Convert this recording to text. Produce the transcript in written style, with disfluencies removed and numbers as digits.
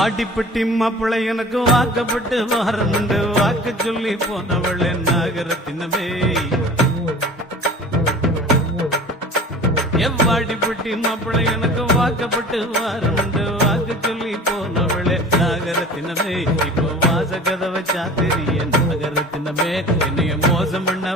வாடிப்பட்டி மாப்பிள்ளை எனக்கு வாக்கப்பட்டு வாரமுண்டு வாக்கு சொல்லி போனவள் நாகரத்தினமே எவ்வாடிப்பட்டி மாப்பிள்ளை எனக்கு வாக்கப்பட்டு வாரமுண்டு வாக்கு சொல்லி போனவளே நாகரத்தினமே இப்போ வாச கதவை சாத்திரிய நாகரத்தினமே என்னைய மோசம் பண்ண